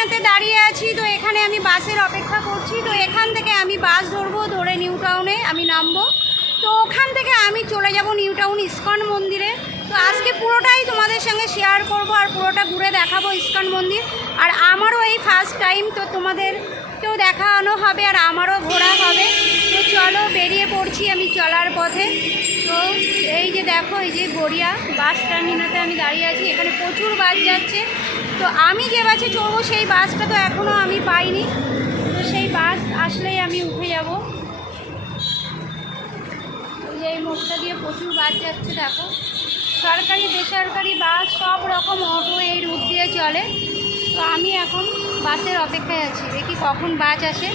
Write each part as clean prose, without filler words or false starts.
টার্মিনালে দাঁড়িয়ে আছি। তো এখানে আমি বাসের অপেক্ষা করছি। তো এখান থেকে আমি বাস ধরবো, ধরে নিউ টাউনে আমি নামবো। তো ওখান থেকে আমি চলে যাব নিউ টাউন ইস্কন মন্দিরে। তো আজকে পুরোটাই তোমাদের সঙ্গে শেয়ার করব আর পুরোটা ঘুরে দেখাবো ইস্কন মন্দির। আর আমারও এই ফার্স্ট টাইম, তো তোমাদেরকেও দেখানো হবে আর আমারও ঘোরা হবে। তো চলো বেরিয়ে পড়ছি আমি চলার পথে। তো এই যে দেখো, এই যে গড়িয়া বাস টার্মিনালে আমি দাঁড়িয়ে আছি। এখানে প্রচুর বাস যাচ্ছে। তো আমি যে বাসে চড়বো সেই বাসটা তো এখনও আমি পাইনি। তো সেই বাস আসলেই আমি উঠে যাব। যে এই মোড়টা দিয়ে প্রচুর বাস যাচ্ছে দেখো, সরকারি বেসরকারি বাস সব রকম অটো এই রুট দিয়ে চলে। তো আমি এখন বাসের অপেক্ষায় আছি, দেখি কখন বাস আসে।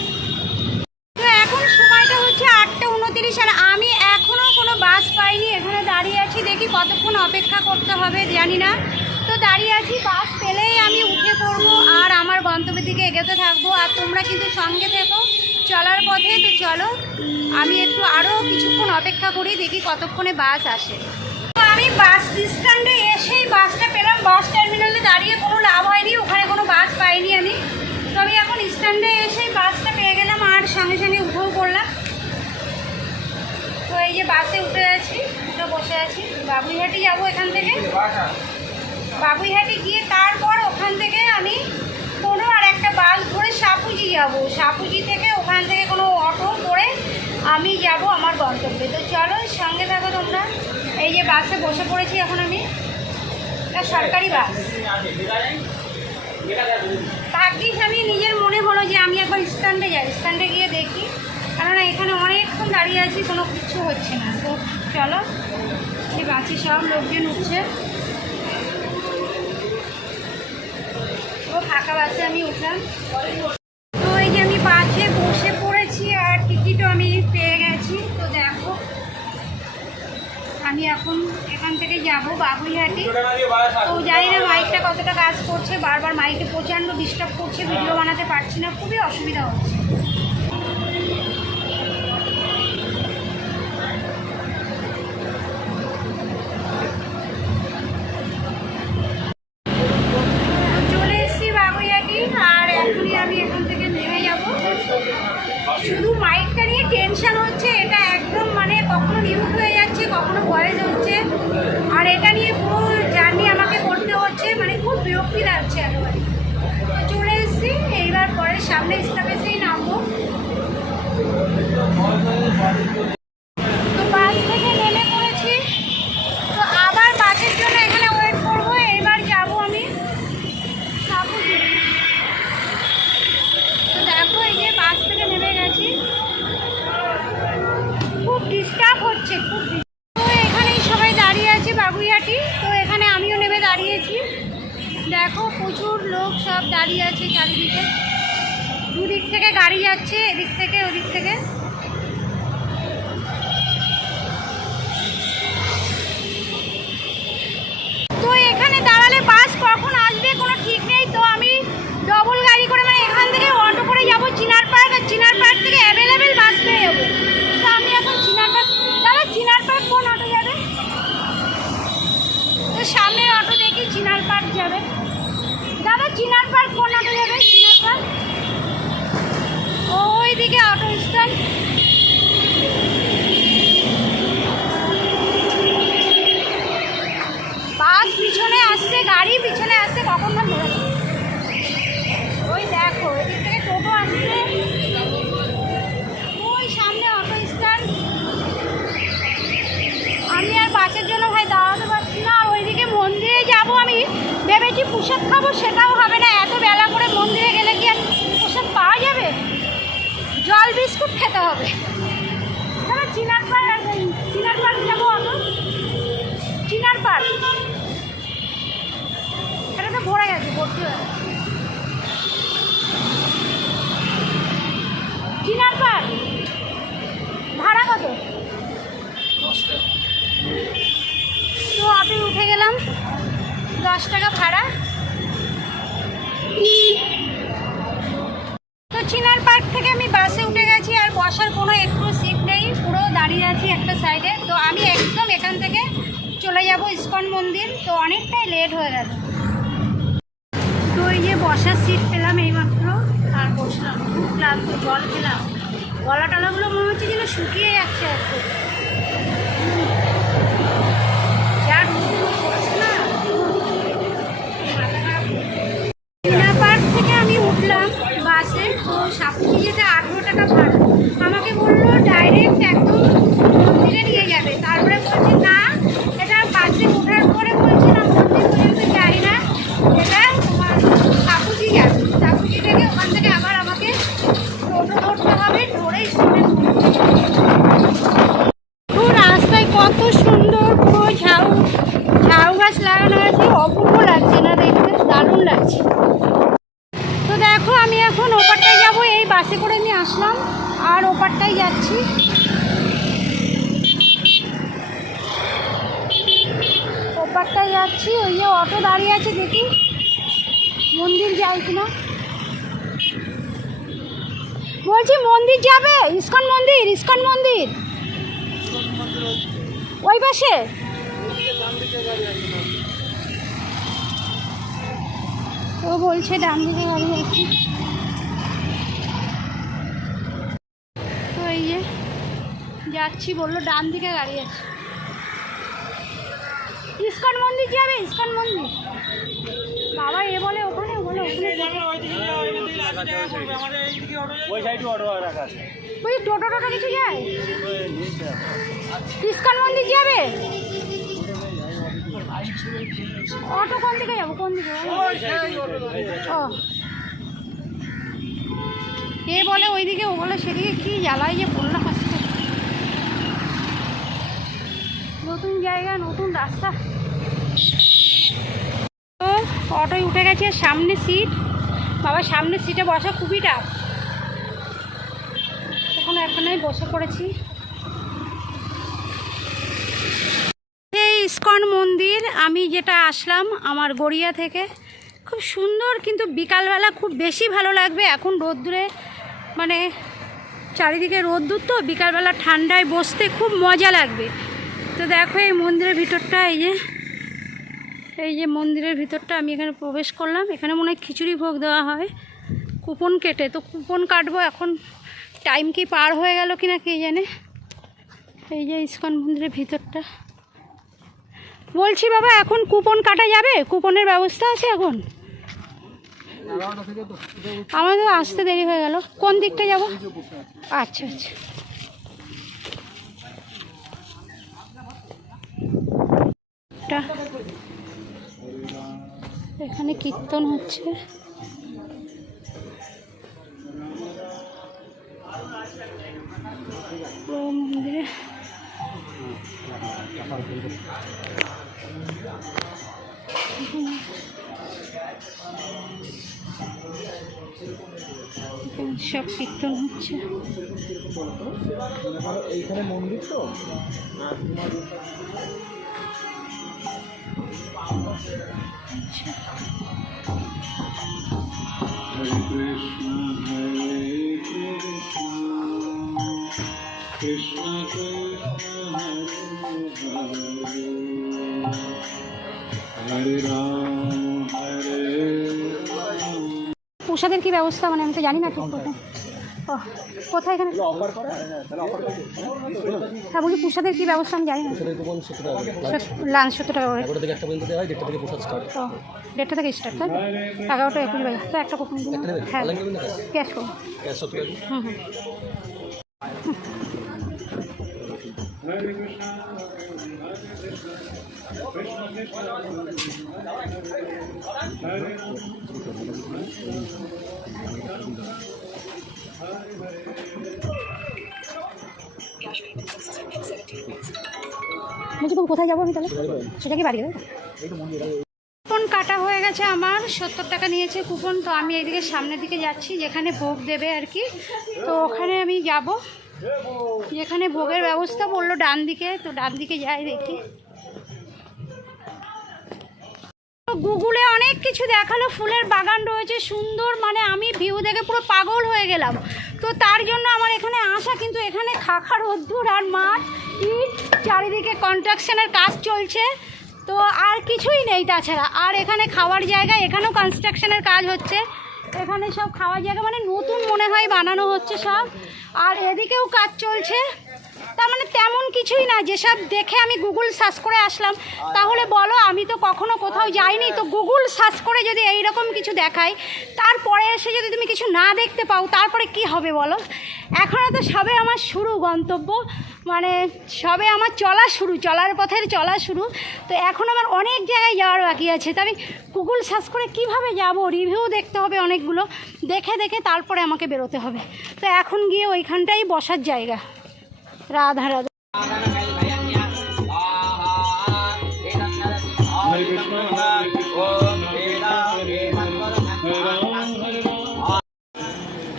তো এখন সময়টা হচ্ছে 8:29 আর আমি এখনও কোনো বাস পাইনি। এখানে দাঁড়িয়ে আছি, দেখি কতক্ষণ অপেক্ষা করতে হবে জানি না। তো দাঁড়িয়ে আছি, বাস পেলেই আমি উঠে পড়বো আর আমার গন্তব্যের দিকে এগোতে থাকবো। আর তোমরা কিন্তু সঙ্গে থেকো চলার পথে। তো চলো আমি একটু আরও কিছুক্ষণ অপেক্ষা করি, দেখি কতক্ষণে বাস আসে। তো আমি বাস স্ট্যান্ডে এসেই বাসটা পেলাম। বাস টার্মিনালে দাঁড়িয়ে কোনো লাভ হয়নি, ওখানে কোনো বাস পাইনি আমি। তো আমি এখন স্ট্যান্ডে এসেই বাসটা পেয়ে গেলাম আর সঙ্গে সঙ্গে উঠেও পড়লাম। তো এই যে বাসে উঠে আছি, উঠে বসে আছি। বাবুইহাটি যাবো এখান থেকে। বাবুইহাটি গিয়ে তারপর ওখান থেকে আমি কোনো আর একটা বাস ধরে সাপুজি যাব। সাপুজি থেকে ওখান থেকে কোনো অটো করে আমি যাব আমার গন্তব্যে। তো চলো সঙ্গে থাকো তোমরা। এই যে বাসে বসে পড়েছি এখন আমি, এটা সরকারি বাস। ভাগ্যিস আমি নিজের মনে হলো যে আমি একবার স্ট্যান্ডে যাই, স্ট্যান্ডে গিয়ে দেখি, কেননা এখানে অনেকক্ষণ দাঁড়িয়ে আছি, কোনো কিছু হচ্ছে না। তো চলো, এই বাসে সব লোকজন উঠছে। তো ফাঁকা বাসে আমি উঠলাম। তো এই যে আমি বাসে বসে পড়েছি আর টিকিটও আমি পেয়ে গেছি। তো দেখো আমি এখন এখান থেকে যাব বাবুইহাটি। তো জানি না মাইকটা কতটা কাজ করছে, বারবার মাইকে প্রচণ্ড ডিস্টার্ব করছে, ভিডিও বানাতে পারছি না, খুবই অসুবিধা হচ্ছে। চলে এসেছি বাবুইহাটি আর এখনই আমি এখান থেকে নেমে যাব। শুধু মাইকটা নিয়ে টেনশন হচ্ছে, এটা একদম মানে কখনো মিউট হয়ে যাচ্ছে, কখনো ভয়েস হচ্ছে। আর এটা নিয়ে পুরো জার্নি আমাকে করতে হচ্ছে, মানে খুব বিরক্তি লাগছে একেবারে। তো চলে এসেছি, এইবার পরে সামনে স্টপেজেই নামবো। তো বাস থেকে নেমে পড়েছি। তো আবার বাসের জন্য এখানে ওয়েট করবো। এইবার যাব আমি সাপুজি। তো দেখো এই যে বাস থেকে নেমে গেছি, খুব ডিস্টার্ব হচ্ছে, খুব। তো এখানেই সবাই দাঁড়িয়ে আছে বাবুইহাটি। তো এখানে আমিও নেমে দাঁড়িয়েছি। দেখো প্রচুর লোক সব দাঁড়িয়ে আছে চারিদিকে, দুদিক থেকে গাড়ি যাচ্ছে, এদিক থেকে ওদিক থেকে। তো এখানে দাঁড়ালে বাস কখন আসবে কোনো ঠিক নেই। তো আমি ডবল গাড়ি করে, মানে এখান থেকে অটো করে যাবো চিনার পার্ক, আর চিনার পার্ক থেকে অ্যাভেলেবেল বাস পেয়ে যাবো। তো আমি এখন চিনার পার্ক, দাদা চিনার পার্ক কোন অটো যাবে? তো সামনের অটো দেখি চিনার পার্ক যাবে। দাদা চিনার পার্ক কোন অটো যাবে? চিনার পার্ক ওই দিকে অটো স্ট্যান্ড। বাস পিছনে আসছে, গাড়ি পিছনে আসছে, কখন না ধরে। ওই দেখো এদিক থেকে টোটো আসছে, ওই সামনে অটো স্ট্যান্ড। আমি আর বাসের জন্য ভাই দাঁড়াতে পারছি না। আর ওইদিকে মন্দিরে যাব, আমি ভেবেছি প্রসাদ খাবো, সেটাও হবে না। এত বেলা করে মন্দিরে গেলে কি আর প্রসাদ পাওয়া যাবে? জল বিস্কুট খেতে হবে। তাহলে চিনার পার্ক যাবো অটো, চিনার পার্ক। এটা তো ভরে গেছে, ভর্তি হয়ে গেছে। চিনার পার্ক ভাড়া কত? 10 টাকা। তো অটোয় উঠে গেলাম, 10 টাকা ভাড়া। তো চিনার পার্ক থেকে আমি বাসে উঠে গেছি আর বসার কোনো একটু সিট নেই, পুরো দাঁড়িয়ে আছি একটা সাইডে। তো আমি একদম এখান থেকে চলে যাব ইস্কন মন্দির। তো অনেকটাই লেট হয়ে গেল। তো এই যে বসার সিট পেলাম এইমাত্র, আর বসলাম, খুব ক্লান্ত, জল খেলাম, গলা টলাগুলো মনে হচ্ছে যেন শুকিয়ে যাচ্ছে একটু, যা রোদ পড়ছে না। চীনা পার্ক থেকে আমি উঠলাম বাসে, তো সাপুরি যেতে 18 টাকা ভাড়া। আমাকে বললো ডাইরেক্ট একদম মন্দিরে নিয়ে যাবে, তারপরে বলছে না এটা বাসে ওঠার পরে বলছে না মন্দির পর্যন্ত যাই না, এটা তোমার সাপুজি যাবে, সাপুজি থেকে ওখান থেকে আবার আমাকে টোটো ধরতে হবে, ধরে স্টেশনে তো রাস্তায় কত সুন্দর পুরো ঝাউ গাছ লাগানো আছে, অপূর্ব লাগছে না দেখতে, দারুণ লাগছে। তো দেখো আমি এখন ওপারটায় যাবো, এই বাসে করে নিয়ে আসলাম আর ওপারটাই যাচ্ছি। ওপারটায় যাচ্ছি, ওই যে অটো দাঁড়িয়ে আছে, দেখি মন্দির যায় কিনা। বলছি মন্দির যাবে, ইস্কন মন্দির, ইস্কন মন্দির ওই পাশে। ও বলছে ডান দিকে গাড়ি আছে, তো এই যে যাচ্ছি, বললো ডান দিকে গাড়ি আছে। ইস্কন মন্দির যাবে, ইস্কন মন্দির। বাবা এ বলে ওখানে, বলে ওখানে ওই টোটো কিছু যায়, ইস্কন মন্দির যাবে। অটো কোন দিকে যাবো, কোন দিকে? ও এ বলে ওইদিকে, ও বলে সেদিকে, কি জ্বালায় যে পড়লাম আজকে। নতুন জায়গা, নতুন রাস্তা। তো অটোয় উঠে গেছে, সামনে সিট। বাবা সামনের সিটে বসা খুবই টাফ, এখন এখানেই বসে পড়েছি। এই ইস্কন মন্দির আমি যেটা আসলাম আমার গড়িয়া থেকে, খুব সুন্দর, কিন্তু বিকালবেলা খুব বেশি ভালো লাগবে। এখন রোদ্দুরে মানে চারিদিকে রোদ্দুর, তো বিকালবেলা ঠান্ডায় বসতে খুব মজা লাগবে। তো দেখো এই মন্দিরের ভিতরটা, এই যে মন্দিরের ভিতরটা আমি এখানে প্রবেশ করলাম। এখানে মনে হয় খিচুড়ি ভোগ দেওয়া হয় কুপন কেটে, তো কুপন কাটবো। এখন টাইম কি পার হয়ে গেল কিনা কে জানে। এই যে ইস্কন মন্দিরের ভিতরটা, বলছি বাবা এখন কুপন কাটা যাবে, কুপনের ব্যবস্থা আছে এখন? আমাদের আসতে দেরি হয়ে গেল। কোন দিকটা যাব? আচ্ছা আচ্ছা। এখানে কীর্তন হচ্ছে। মন্দিরে সব কীর্তন হচ্ছে। এইখানে মন্দির তো প্রসাদের কি ব্যবস্থা, মানে আমি তো জানি না ঠিক কোথায়। ও কোথায় এখানে? হ্যাঁ বলছি প্রসাদের কি ব্যবস্থা আমি জানি না। লাঞ্চ 70 টাকা করে, 1টা থেকে 1টা পর্যন্ত দেওয়া হয়, 1টা থেকে প্রসাদ স্টার্ট। ও 1টা থেকে স্টার্ট, তাই 11টা 21 বাজে। তো একটা কুপন দিন। হ্যাঁ ক্যাশ করুন। ক্যাশ 70 টাকা। হুম হুম। বলছি তুমি কোথায় যাবো আমি তাহলে? সেটা কি বাড়ি যাবে? কুপন কাটা হয়ে গেছে আমার, 70 টাকা নিয়েছে কুপন। তো আমি এইদিকে সামনের দিকে যাচ্ছি, যেখানে ভোগ দেবে আর কি। তো ওখানে আমি যাব, যেখানে ভোগের ব্যবস্থা বললো ডান দিকে। তো ডান দিকে যাই, দেখি। গুগলে অনেক কিছু দেখালো, ফুলের বাগান রয়েছে সুন্দর, মানে আমি ভিউ দেখে পুরো পাগল হয়ে গেলাম। তো তার জন্য আমার এখানে আসা, কিন্তু এখানে খাখা রোদ্দুর আর মাঠ, ইট, চারিদিকে কনস্ট্রাকশনের কাজ চলছে। তো আর কিছুই নেই তাছাড়া। আর এখানে খাওয়ার জায়গা, এখানেও কনস্ট্রাকশনের কাজ হচ্ছে, এখানে সব খাওয়ার জায়গা মানে নতুন মনে হয় বানানো হচ্ছে সব। আর এদিকেও কাজ চলছে। তার মানে তেমন কিছুই না, যেসব দেখে আমি গুগল সার্চ করে আসলাম। তাহলে বলো, আমি তো কখনো কোথাও যাইনি, তো গুগল সার্চ করে যদি এই রকম কিছু দেখায়, তারপরে এসে যদি তুমি কিছু না দেখতে পাও, তারপরে কি হবে বলো? এখনও তো সবে আমার শুরু গন্তব্য, মানে সবে আমার চলার পথের চলা শুরু। তো এখন আমার অনেক জায়গায় যাওয়ার বাকি আছে। তো আমি গুগল সার্চ করে কিভাবে যাব, রিভিউ দেখতে হবে অনেকগুলো, দেখে দেখে তারপরে আমাকে বেরোতে হবে। তো এখন গিয়ে ওইখানটাই বসার জায়গা। রাধা রাধা।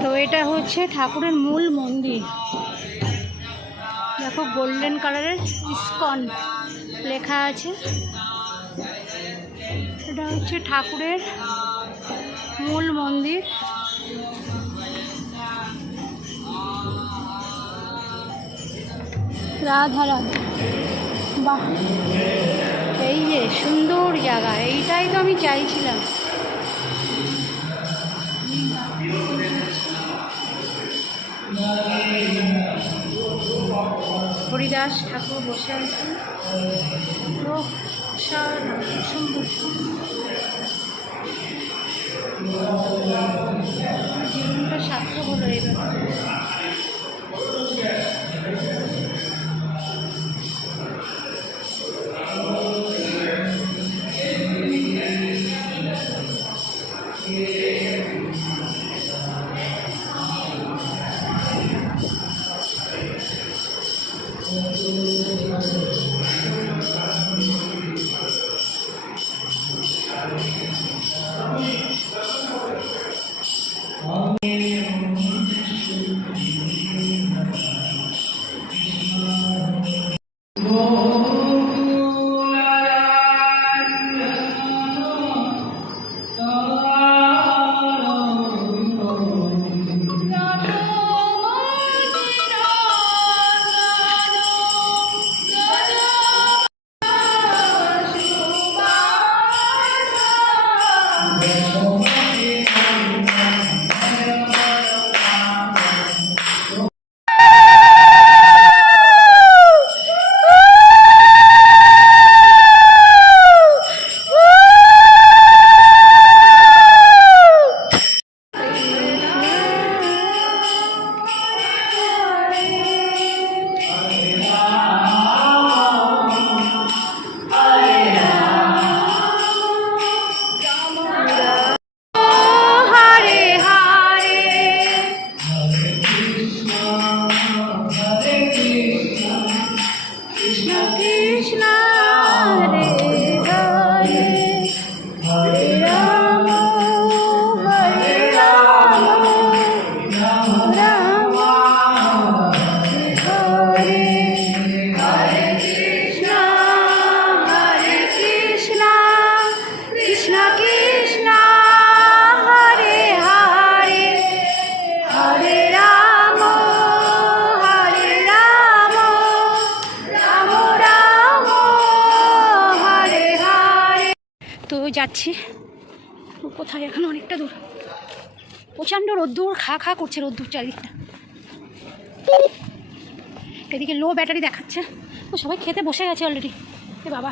তো এটা হচ্ছে ঠাকুরের মূল মন্দির। দেখো গোল্ডেন কালারের ইস্কন লেখা আছে। এটা হচ্ছে ঠাকুরের মূল মন্দির। রাধা রাধা। বাহ, এই যে সুন্দর জায়গা, এইটাই তো আমি চাইছিলাম। হরিদাস ঠাকুর বসে আছেন। জীবনটা সার্থক হলো এবার। তো যাচ্ছি কোথায়, এখন অনেকটা দূর। প্রচণ্ড রোদ্দুর, খা খা করছে রোদ্দুর চারিদিকটা। এদিকে লো ব্যাটারি দেখাচ্ছে। তো সবাই খেতে বসে গেছে অলরেডি। এ বাবা,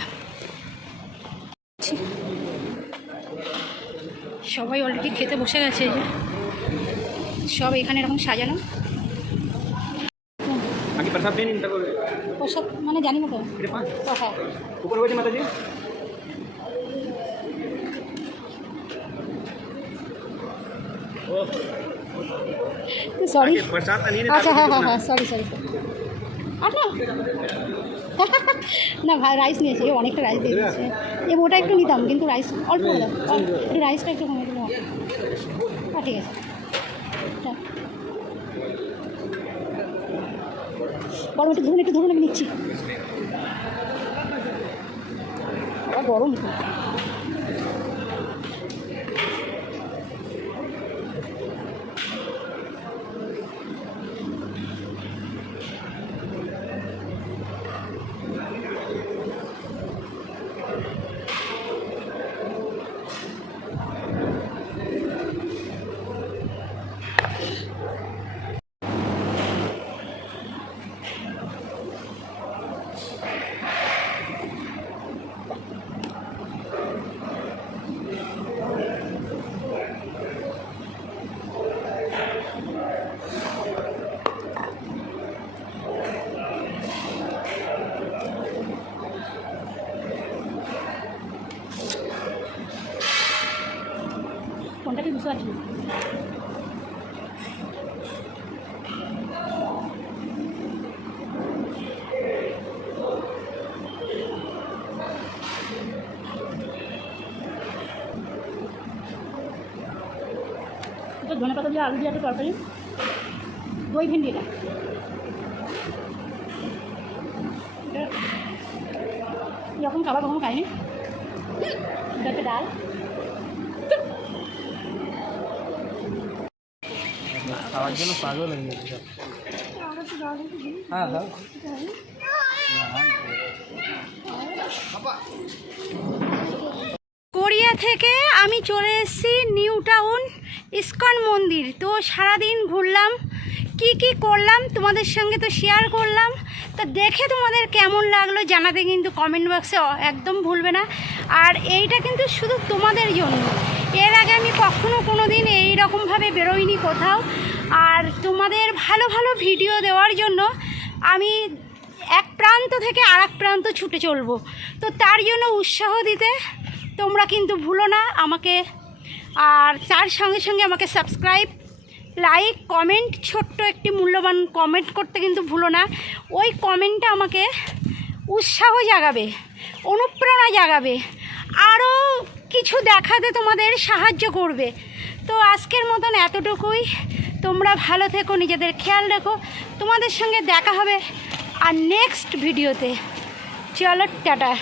সবাই অলরেডি খেতে বসে গেছে। এই যে সব এখানে এরকম সাজানো। প্রসাদ মানে জানি না তো। হ্যাঁ সরি, আচ্ছা হ্যাঁ হ্যাঁ হ্যাঁ সরি সরি সরি। আচ্ছা না ভাই, রাইস নিয়েছি, অনেকটা রাইস দিয়ে দিয়েছে। ওটা একটু নিতাম, কিন্তু রাইস অল্প দাম, একটু রাইসটা একটু কমে দিলাম। হ্যাঁ ঠিক আছে। গরম একটু ধরুন আমি নিচ্ছি। গরম কোনটা কি বুঝতে পারছি না। এটা ধনে পাতা দিয়ে আলু দিয়ে একটা তরকারি, দই ভেন্ডি। এটা এরকম খাবার কখনো খাইনি। এটা একটা ডাল, খাওয়ার জন্য পাগল হয়ে গেছে। হ্যাঁ দাও। কোরিয়া থেকে আমি চলে এসেছি নিউ টাউন ইস্কন মন্দির। তো সারাদিন ঘুরলাম, কি কি করলাম তোমাদের সঙ্গে তো শেয়ার করলাম। তো দেখে তোমাদের কেমন লাগলো জানাতে কিন্তু কমেন্ট বক্সে একদম ভুলবে না। আর এইটা কিন্তু শুধু তোমাদের জন্য, এর আগে আমি কখনো কোনো দিন এইরকমভাবে বেরোইনি কোথাও। আর তোমাদের ভালো ভালো ভিডিও দেওয়ার জন্য আমি এক প্রান্ত থেকে আর এক প্রান্ত ছুটে চলবো। তো তার জন্য উৎসাহ দিতে তোমরা কিন্তু ভুলো না আমাকে। আর তার সঙ্গে সঙ্গে আমাকে সাবস্ক্রাইব, লাইক, কমেন্ট, ছোট্ট একটি মূল্যবান কমেন্ট করতে কিন্তু ভুলো না। ওই কমেন্টটা আমাকে উৎসাহ জাগাবে, অনুপ্রেরণা জাগাবে, আরও কিছু দেখাতে তোমাদের সাহায্য করবে। তো আজকের মতন এতটুকুই। তোমরা ভালো থেকো, নিজেদের খেয়াল রেখো। তোমাদের সঙ্গে দেখা হবে আর নেক্সট ভিডিওতে। চলো টাটা।